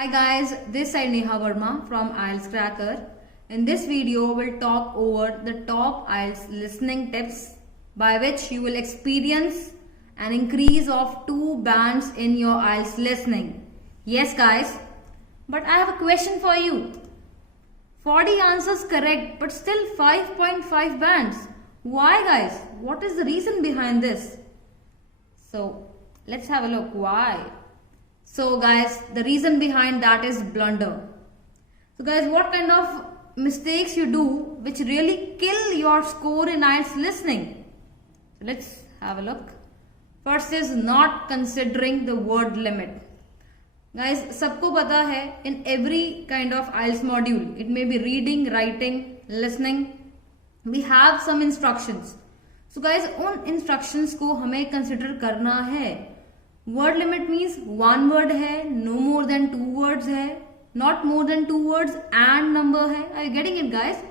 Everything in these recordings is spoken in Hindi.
Hi guys, this is Neha Verma from IELTS Cracker. In this video, we'll talk over the top IELTS listening tips by which you will experience an increase of 2 bands in your IELTS listening. Yes guys, but I have a question for you. 40 answers correct, but still 5.5 bands. Why guys? What is the reason behind this? So, let's have a look. Why? So guys, the reason behind that is blunder. So guys, what kind of mistakes you do which really kill your score in IELTS listening? So let's have a look. First is not considering the word limit. Guys, सबको पता है in every kind of IELTS module, it may be reading, writing, listening, we have some instructions. So guys, उन instructions को हमें consider करना है. वर्ड लिमिट मीन्स 1 वर्ड है, नो मोर देन 2 वर्ड्स है, not more than 2 words and number है. Are you getting it guys?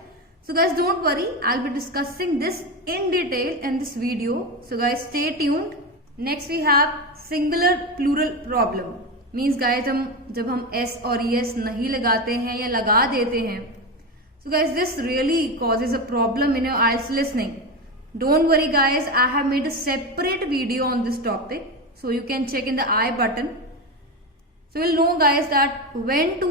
So guys, don't worry, I'll be discussing this in detail in this video. So guys, stay tuned. Next we have singular plural problem. Means guys, जब हम s और es नहीं लगाते हैं या लगा देते हैं, so guys, this really causes a problem in your IELTS listening. Don't worry guys, I have made a separate video on this topic. So you can check in the I button. So you'll know guys that when to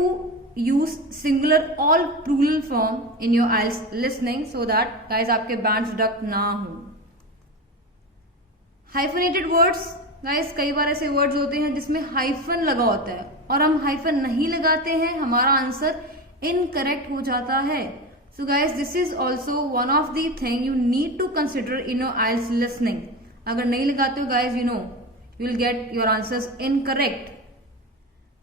use singular or plural form in your IELTS listening so that guys आपके bands deduct ना हो. Hyphenated words guys, कई बार ऐसे words होते हैं जिसमें hyphen लगा होता है और हम hyphen नहीं लगाते हैं, हमारा आंसर incorrect हो जाता है. So guys, this is also one of the thing you need to consider in your IELTS listening. अगर नहीं लगाते हो guys, you know you will get your answers incorrect.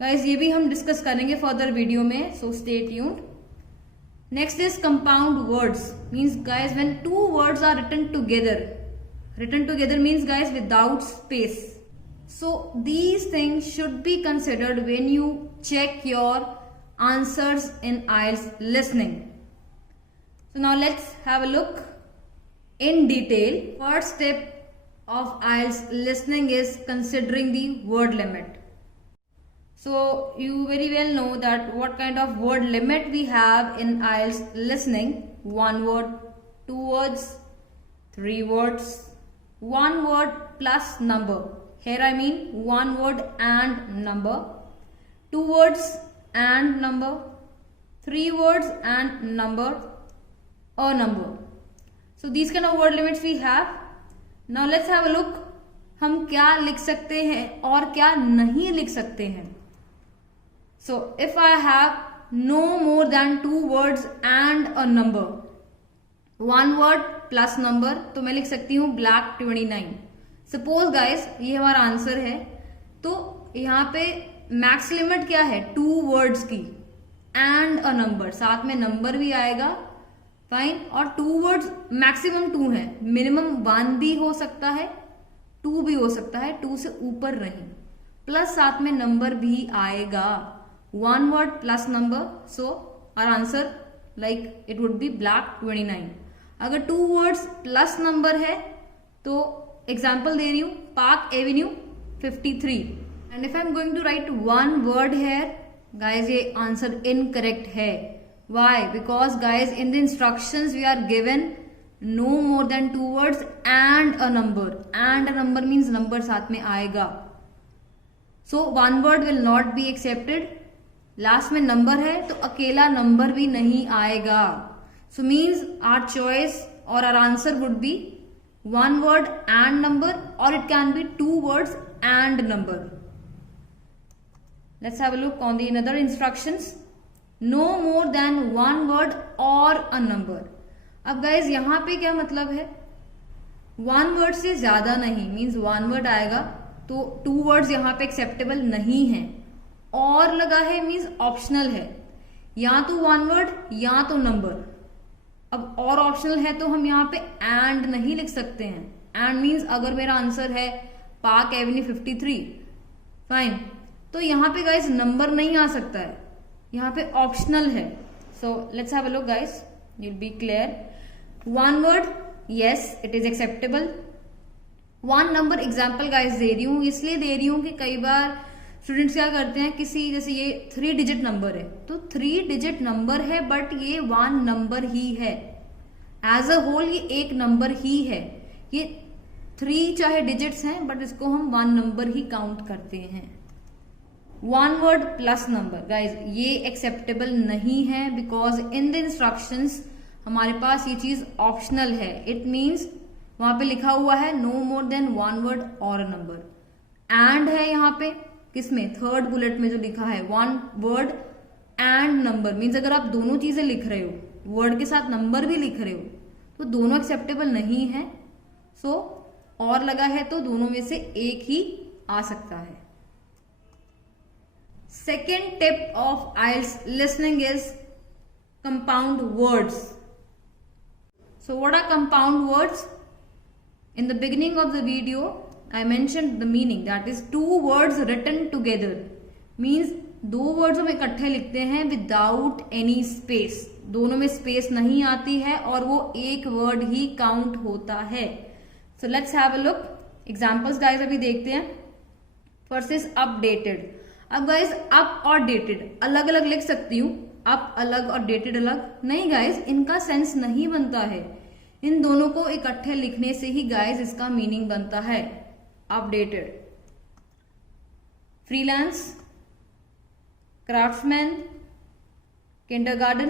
Guys, ये भी हम डिस्कस करेंगे फर्दर वीडियो में, so stay tuned. Next is compound words. Means guys, when 2 words are written together means guys without space. So these things should be considered when you check your answers in IELTS listening. So now let's have a look in detail. First step of IELTS listening is considering the word limit. So you very well know that what kind of word limit we have in IELTS listening. 1 word, 2 words, 3 words, 1 word plus number. Here I mean 1 word and number, 2 words and number, 3 words and number, a number. So these kind of word limits we have. Now let's have a look. हम क्या लिख सकते हैं और क्या नहीं लिख सकते हैं. So if I have no more than 2 words and a number, 1 word plus number, तो मैं लिख सकती हूँ black 29. Suppose guys, ये हमारा आंसर है, तो यहाँ पे मैक्स लिमिट क्या है 2 वर्ड्स की and a number, साथ में नंबर भी आएगा. फाइन. और 2 वर्ड्स मैक्सिमम 2 है, मिनिमम 1 भी हो सकता है, 2 भी हो सकता है, 2 से ऊपर नहीं, प्लस साथ में नंबर भी आएगा. 1 word plus number, so our answer like it would be black 29. अगर 2 वर्ड्स प्लस नंबर है तो एग्जाम्पल दे रही हूं, park avenue 53. And if I am going to write 1 word here guys, ये आंसर इनकरेक्ट है. Why? Because guys, in the instructions we are given no more than 2 words and a number. And a number means number साथ में आएगा. So 1 word will not be accepted. Last में number है तो अकेला number भी नहीं आएगा. So means our choice or our answer would be 1 word and number, or it can be 2 words and number. Let's have a look on the another instructions. No more than 1 word or a number. अब गाइज यहाँ पे क्या मतलब है, 1 वर्ड से ज्यादा नहीं, मीन्स 1 वर्ड आएगा तो 2 वर्ड्स यहाँ पे एक्सेप्टेबल नहीं है. और लगा है मीन्स ऑप्शनल है, या तो 1 वर्ड या तो नंबर. अब और ऑप्शनल है तो हम यहाँ पे एंड नहीं लिख सकते हैं. एंड मीन्स अगर मेरा आंसर है पार्क एवेन्यू 53, फाइन, तो यहाँ पे गाइज नंबर नहीं आ सकता है, यहाँ पे ऑप्शनल है. So let's have a look guys, you will be clear. 1 word, yes it is acceptable. 1 number example guys दे रही हूँ, इसलिए दे रही हूँ कि कई बार स्टूडेंट्स क्या करते हैं, किसी जैसे ये 3 डिजिट नंबर है तो 3 डिजिट नंबर है बट ये 1 नंबर ही है, एज अ होल ये एक नंबर ही है। ये 3 चाहे डिजिट्स हैं बट इसको हम 1 नंबर ही काउंट करते हैं। 1 वर्ड प्लस नंबर गाइज ये एक्सेप्टेबल नहीं है, बिकॉज इन द इंस्ट्रक्शंस हमारे पास ये चीज ऑप्शनल है। इट मीन्स वहां पे लिखा हुआ है नो मोर देन 1 वर्ड और अ नंबर। एंड है यहाँ पे किसमें, 3rd बुलेट में जो लिखा है 1 वर्ड एंड नंबर, मीन्स अगर आप दोनों चीजें लिख रहे हो, वर्ड के साथ नंबर भी लिख रहे हो, तो दोनों एक्सेप्टेबल नहीं है। सो और लगा है तो दोनों में से एक ही आ सकता है। Second tip of IELTS listening is compound words. So what are compound words? In the beginning of the video, I mentioned the meaning, that is 2 words written together. Means 2 words हम इकट्ठे लिखते हैं without any space. दोनों में स्पेस नहीं आती है और वो एक वर्ड ही काउंट होता है। So let's have a look. Examples guys अभी देखते हैं। First is updated. अब guys up और dated अलग अलग लिख सकती हूँ, अप अलग और डेटेड अलग नहीं गाइज, इनका सेंस नहीं बनता है। इन दोनों को इकट्ठे लिखने से ही गाइज इसका मीनिंग बनता है। Updated, freelance, craftsman, kindergarten,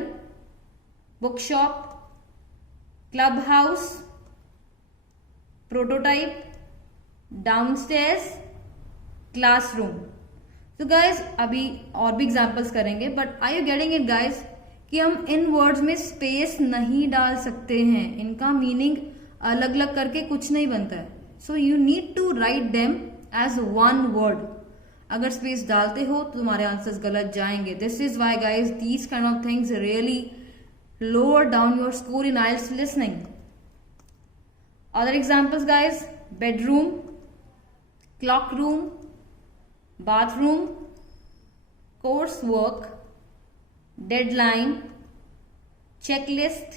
book shop, club house, prototype, downstairs, classroom. तो गाइज अभी और भी एग्जाम्पल्स करेंगे, but are you getting it guys कि हम इन वर्ड्स में स्पेस नहीं डाल सकते हैं, इनका मीनिंग अलग अलग करके कुछ नहीं बनता है। So you need to write them as 1 word. अगर स्पेस डालते हो तो तुम्हारे आंसर्स गलत जाएंगे। This is why guys these kind of things really lower down your score in IELTS listening. Other examples guys, bedroom, clock room, bathroom, coursework, deadline, checklist,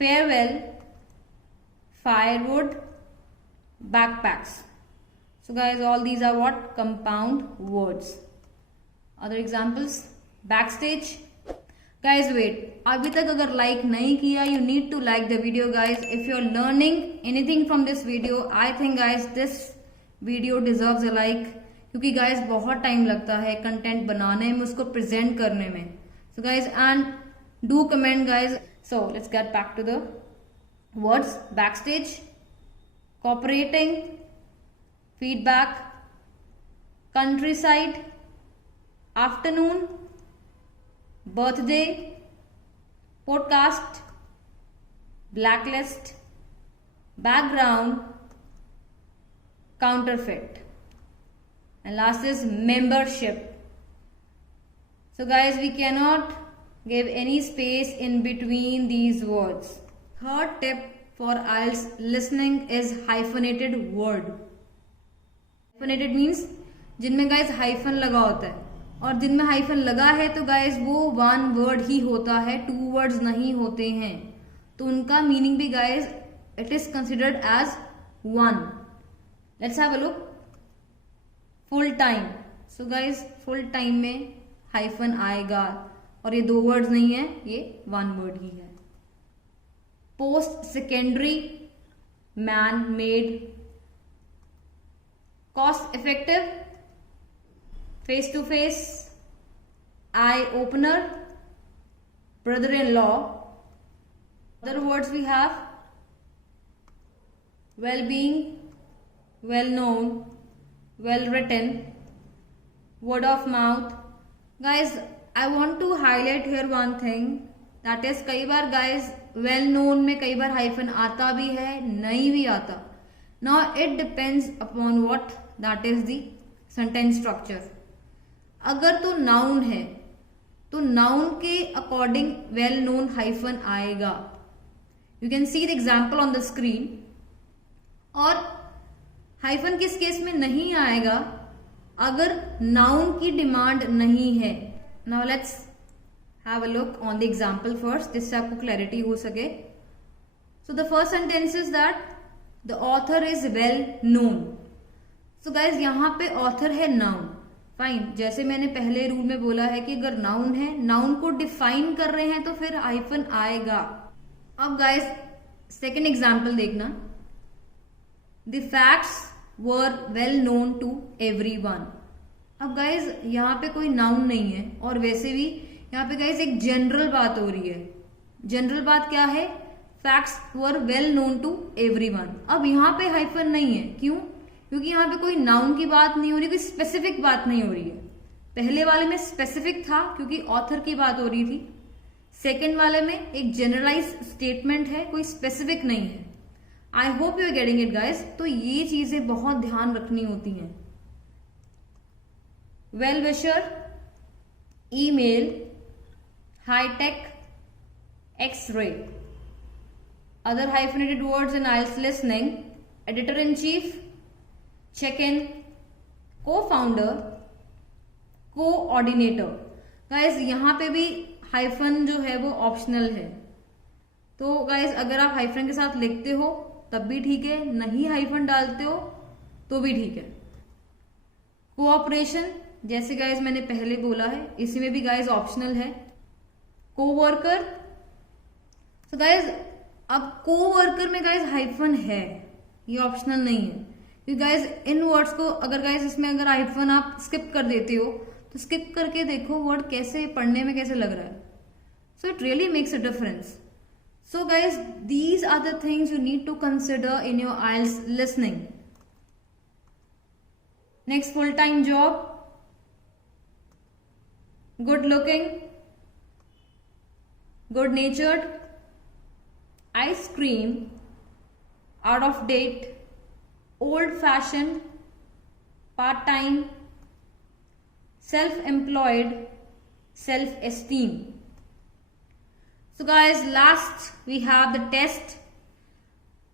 farewell, firewood, backpacks. So guys, all these are what? Compound words. Other examples, backstage. Guys wait, अभी तक अगर like नहीं किया, you need to like the video guys. If you are learning anything from this video, I think guys this video deserves a like, क्योंकि गाइज बहुत टाइम लगता है कंटेंट बनाने में, उसको प्रेजेंट करने में। So guys and do comment guys. So let's get back to the words. Backstage, cooperating, feedback, country side, afternoon, birthday, podcast, blacklist, background, counterfeit, and last is membership. So guys, we cannot give any space in between these words. Third tip for IELTS listening is hyphenated word. Hyphenated means जिनमें guys hyphen लगा होता है, और जिनमें hyphen लगा है तो guys वो 1 word ही होता है, 2 words नहीं होते हैं, तो उनका meaning भी guys it is considered as 1. Let's have a look. Full time. So guys full time में हाइफन आएगा और ये 2 वर्ड्स नहीं है, ये 1 वर्ड ही है। Post secondary, man made, cost effective, face to face, eye opener, brother in law. Other words we have well being, well known, well written, word of mouth. Guys I want to highlight here one thing, that is कई बार guys well known में कई बार hyphen आता भी है, नहीं भी आता। Now it depends upon what that is the sentence structure. अगर तो noun है तो noun के according well known hyphen आएगा। You can see the example on the screen. और हाइफन किस केस में नहीं आएगा, अगर नाउन की डिमांड नहीं है। Now let's have a look on the example first, जिससे आपको क्लैरिटी हो सके। So the first sentence is that the author is well known. So guys यहाँ पे ऑथर है नाउन, फाइन, जैसे मैंने पहले रूल में बोला है कि अगर नाउन है, नाउन को डिफाइन कर रहे हैं तो फिर हाइफन आएगा। अब गाइस सेकेंड एग्जाम्पल देखना, the facts were well known to everyone. अब गाइज यहाँ पे कोई नाउन नहीं है और वैसे भी यहाँ पे गाइज एक जनरल बात हो रही है। जनरल बात क्या है? Facts were well known to everyone. अब यहाँ पे हाइफन नहीं है, क्यों? क्योंकि यहाँ पे कोई नाउन की बात नहीं हो रही, कोई स्पेसिफिक बात नहीं हो रही है। पहले वाले में स्पेसिफिक था क्योंकि ऑथर की बात हो रही थी, सेकेंड वाले में एक जनरलाइज स्टेटमेंट है, कोई स्पेसिफिक नहीं है। I hope you are getting it guys. तो ये चीजें बहुत ध्यान रखनी होती हैं। Well wisher, email, high tech, X ray, other hyphenated words in IELTS listening, editor-in-chief, check-in, co-founder, coordinator। Guys यहाँ पे भी हाइफन जो है वो ऑप्शनल है, तो गाइज अगर आप हाइफन के साथ लिखते हो तब भी ठीक है, नहीं हाइफन डालते हो तो भी ठीक है। कोऑपरेशन, जैसे गाइज मैंने पहले बोला है, इसी में भी गाइज ऑप्शनल है। कोवर्कर, तो गाइज अब कोवर्कर में गाइज हाइफन है, ये ऑप्शनल नहीं है। क्योंकि गाइज इन वर्ड्स को अगर गाइज इसमें अगर हाइफन आप स्किप कर देते हो तो स्किप करके देखो वर्ड कैसे पढ़ने में कैसे लग रहा है। So it really makes a difference. So guys, these are the things you need to consider in your IELTS listening. Next, full-time job, good looking, good natured, ice cream, out of date, old fashioned, part-time, self-employed, self-esteem. So guys, last we have the test.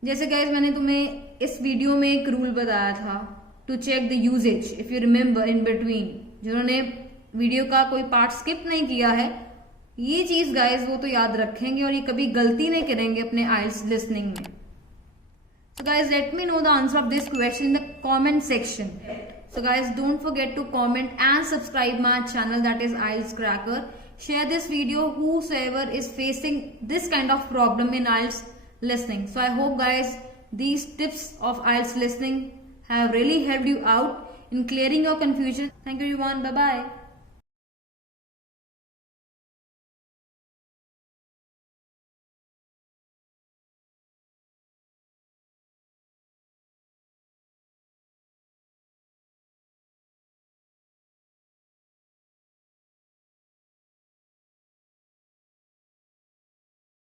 जैसे guys मैंने तुम्हें इस वीडियो में एक रूल बताया था to check the usages, if you remember in between. जिन्होंने वीडियो का कोई पार्ट स्किप नहीं किया है, ये चीज गाइज वो तो याद रखेंगे और ये कभी गलती नहीं करेंगे अपने IELTS लिसनिंग में। So guys, let me know the answer of this question in the comment section. So guys, don't forget to comment and subscribe my channel, that is IELTS Cracker. Share this video whosoever is facing this kind of problem in IELTS listening. So I hope guys these tips of IELTS listening have really helped you out in clearing your confusion. Thank you everyone. Bye bye.